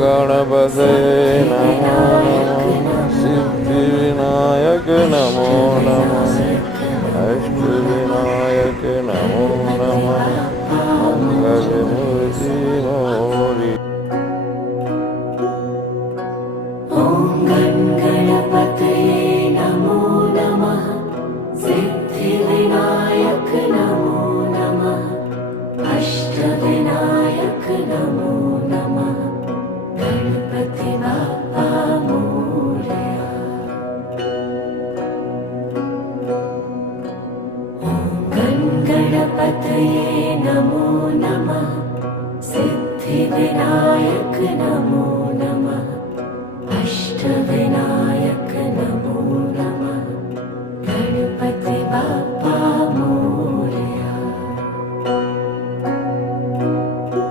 गणपतये नमो नमः सिद्धिविनायक नमो नमः अष्टविनायक नमो नमः मंगलमूर्ति मोरि। ॐ गणपतये नमो नमः सिद्धिविनायक नमो नमः अष्टविनायक नमो नमः गणपति बाप्पा मोरया। ॐ गणपतये नमो नमः सिद्धिविनायक नमो नमः